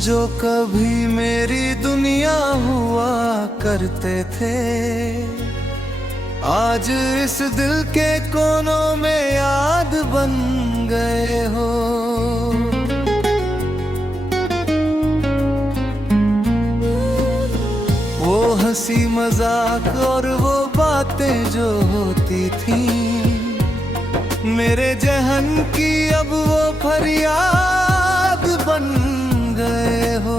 जो कभी मेरी दुनिया हुआ करते थे, आज इस दिल के कोनों में याद बन गए हो। वो हंसी मजाक और वो बातें जो होती थी मेरे जहन की, अब वो फरियाद बन गए हो।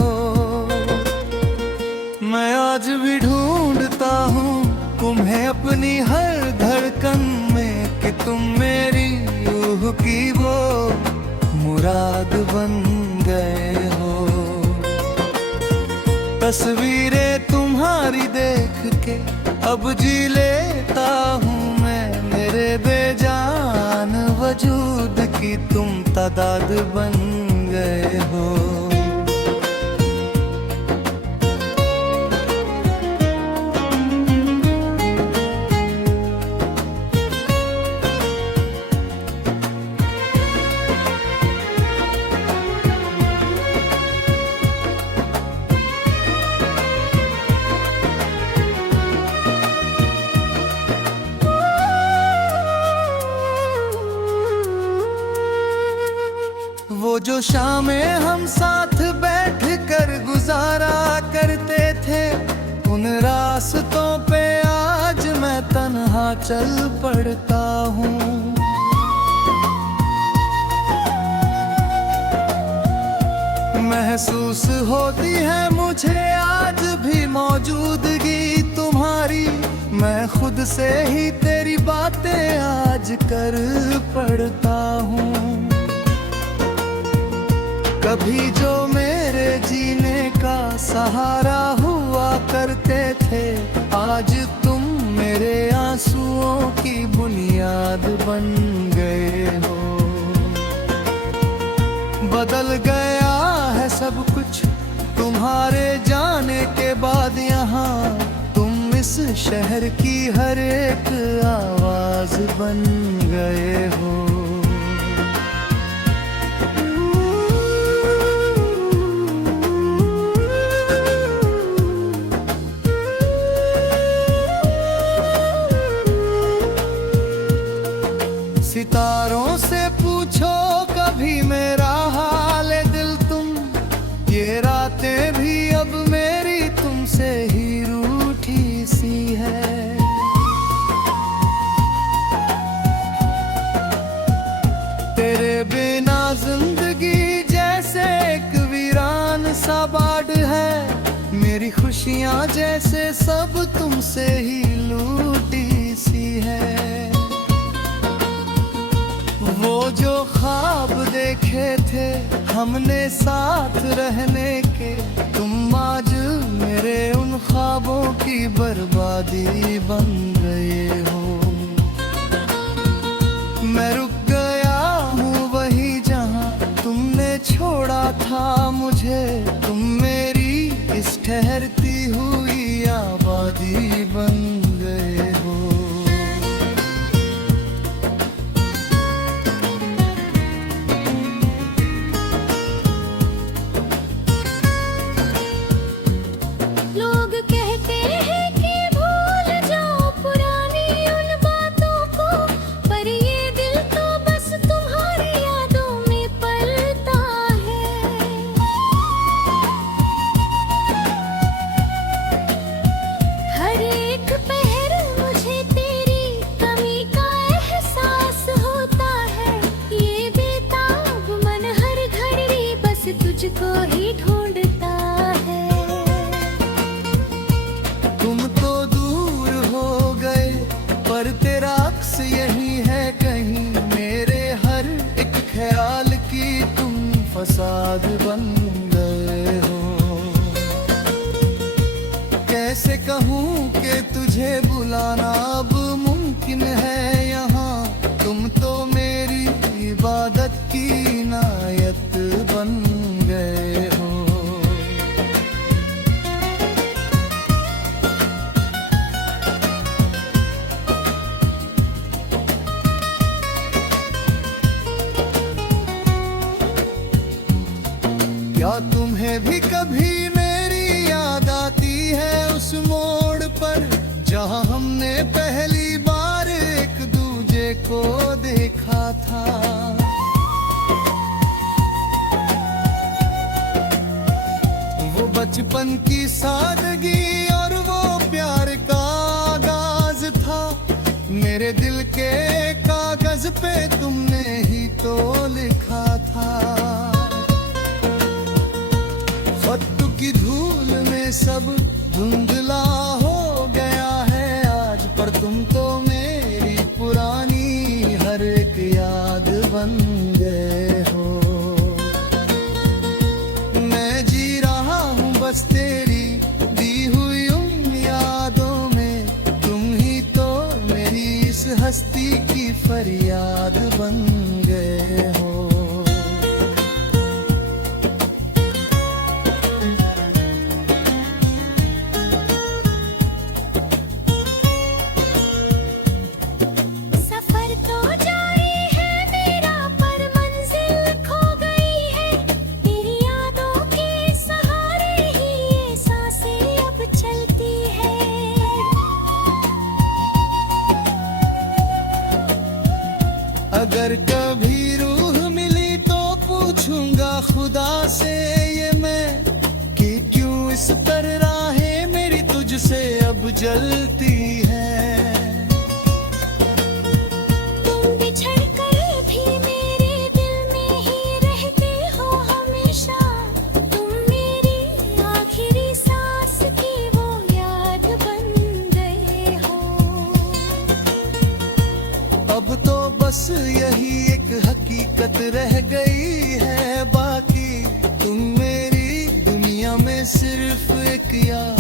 मैं आज भी ढूंढता हूँ तुम्हें अपनी हर धड़कन में, कि तुम मेरी रूह की वो मुराद बन गए हो। तस्वीरें तुम्हारी देख के अब जी लेता हूँ मैं, मेरे बेजान वजूद की तुम तादाद बन गए हो। वो जो शामें हम साथ बैठ कर गुजारा करते थे, उन रास्तों पे आज मैं तन्हा चल पड़ता हूँ। महसूस होती है मुझे आज भी मौजूदगी तुम्हारी, मैं खुद से ही तेरी बातें आज कर पड़ता हूँ। कभी जो मेरे जीने का सहारा हुआ करते थे, आज तुम मेरे आंसुओं की बुनियाद बन गए हो। बदल गया है सब कुछ तुम्हारे जाने के बाद, यहाँ तुम इस शहर की हर एक आवाज बन गए हो। सितारों से पूछो कभी मेरा हाल दिल तुम, ये रातें भी अब मेरी तुमसे ही रूठी सी है। तेरे बिना जिंदगी जैसे एक वीरान सा बाड़ है, मेरी खुशियाँ जैसे सब तुमसे ही लूटी सी है। वो जो ख्वाब देखे थे हमने साथ रहने के, तुम आज मेरे उन ख्वाबों की बर्बादी बन गए हो। मैं रुक गया हूँ वही जहाँ तुमने छोड़ा था मुझे, तुम मेरी इस ठहरती हुई आबादी बन गए हो। तुझको ही ढूंढता है। तुम तो दूर हो गए पर तेरा अक्स यही है कहीं, मेरे हर एक ख्याल की तुम फसाद बन गए हो। कैसे कहूँ कि तुझे बुलाना अब मुमकिन है यहाँ, तुम तो मेरी इबादत की इनायत बन गए हो। क्या तुम्हें भी कभी मेरी याद आती है उस मोड़ पर जहां हमने पहली बार एक दूजे को देखा था। वो बचपन की सादगी और वो प्यार का आगाज था। मेरे दिल के कागज पे तुमने ही तो लिखा था। खत की धूल में सब धुंधला हो गया है आज, पर तुम तो मेरी पुरानी हर एक याद बन गए हो। मैं जी रहा हूँ बस तेरी दी हुई उन यादों में, तुम ही तो मेरी इस हस्ती की फरियाद बन गए हो। सफर तो जारी है मेरा पर मंजिल खो गई है, तेरी यादों के सहारे ही ये सांसें अब चलती है। अगर कभी रूह मिली तो पूछूंगा खुदा से ये मैं कि क्यों इस तरह राहें मेरी तुझसे अब जलती है। तुम बिछड़ कर भी मेरे दिल में ही रहते हो हमेशा, तुम मेरी आखिरी सांस की वो याद बन गए हो। अब तो बस यही एक हकीकत रह गई है बाकी, तुम मेरी दुनिया में सिर्फ एक याद